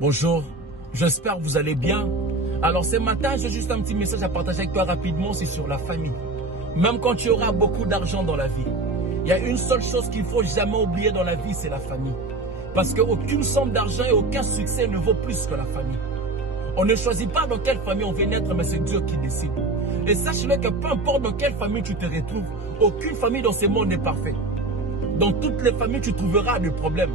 Bonjour, j'espère que vous allez bien. Alors ce matin, j'ai juste un petit message à partager avec toi rapidement, c'est sur la famille. Même quand tu auras beaucoup d'argent dans la vie, il y a une seule chose qu'il ne faut jamais oublier dans la vie, c'est la famille. Parce qu'aucune somme d'argent et aucun succès ne vaut plus que la famille. On ne choisit pas dans quelle famille on veut naître, mais c'est Dieu qui décide. Et sache-le que peu importe dans quelle famille tu te retrouves, aucune famille dans ce monde n'est parfaite. Dans toutes les familles, tu trouveras des problèmes.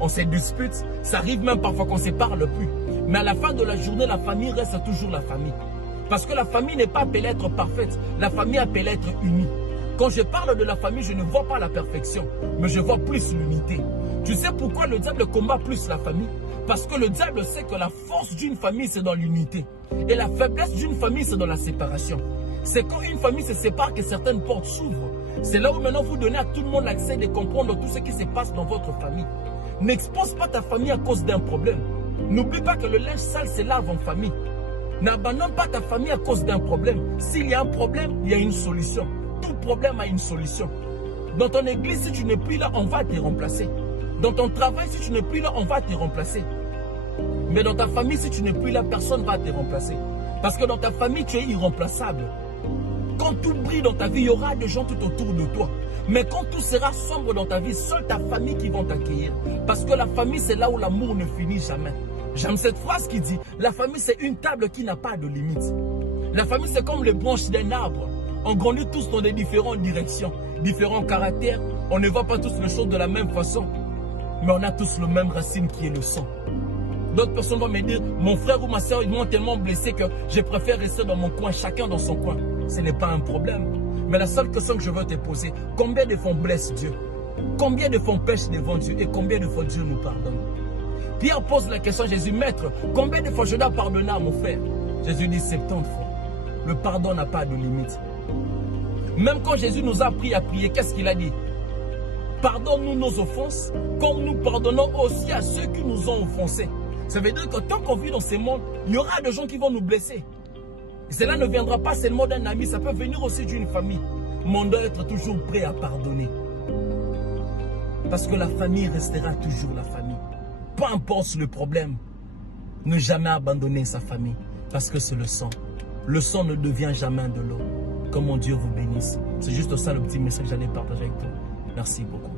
On se dispute, ça arrive même parfois qu'on ne se parle plus. Mais à la fin de la journée, la famille reste toujours la famille. Parce que la famille n'est pas appelée à être parfaite, la famille est appelée à être unie. Quand je parle de la famille, je ne vois pas la perfection, mais je vois plus l'unité. Tu sais pourquoi le diable combat plus la famille? Parce que le diable sait que la force d'une famille, c'est dans l'unité. Et la faiblesse d'une famille, c'est dans la séparation. C'est quand une famille se sépare que certaines portes s'ouvrent. C'est là où maintenant vous donnez à tout le monde l'accès de comprendre tout ce qui se passe dans votre famille. N'expose pas ta famille à cause d'un problème. N'oublie pas que le linge sale se lave en famille. N'abandonne pas ta famille à cause d'un problème. S'il y a un problème, il y a une solution. Tout problème a une solution. Dans ton église, si tu n'es plus là, on va te remplacer. Dans ton travail, si tu n'es plus là, on va te remplacer. Mais dans ta famille, si tu n'es plus là, personne ne va te remplacer. Parce que dans ta famille, tu es irremplaçable. Quand tout brille dans ta vie, il y aura des gens tout autour de toi. Mais quand tout sera sombre dans ta vie, seule ta famille qui va t'accueillir. Parce que la famille, c'est là où l'amour ne finit jamais. J'aime cette phrase qui dit, la famille, c'est une table qui n'a pas de limite. La famille, c'est comme les branches d'un arbre. On grandit tous dans des différentes directions, différents caractères. On ne voit pas tous les choses de la même façon. Mais on a tous le même racine qui est le sang. D'autres personnes vont me dire, mon frère ou ma soeur, ils m'ont tellement blessé que je préfère rester dans mon coin, chacun dans son coin. Ce n'est pas un problème. Mais la seule question que je veux te poser, combien de fois on blesse Dieu? Combien de fois on pêche devant Dieu? Et combien de fois Dieu nous pardonne? Pierre pose la question à Jésus, Maître, combien de fois je dois pardonner à mon frère? Jésus dit 70 fois. Le pardon n'a pas de limite. Même quand Jésus nous a appris à prier, qu'est-ce qu'il a dit? Pardonne-nous nos offenses, comme nous pardonnons aussi à ceux qui nous ont offensés. Ça veut dire que tant qu'on vit dans ce monde, il y aura des gens qui vont nous blesser. Et cela ne viendra pas seulement d'un ami, ça peut venir aussi d'une famille. Mais on doit être toujours prêt à pardonner. Parce que la famille restera toujours la famille. Peu importe le problème, ne jamais abandonner sa famille. Parce que c'est le sang. Le sang ne devient jamais de l'eau. Que mon Dieu vous bénisse. C'est juste ça le petit message que j'allais partager avec toi. Merci beaucoup.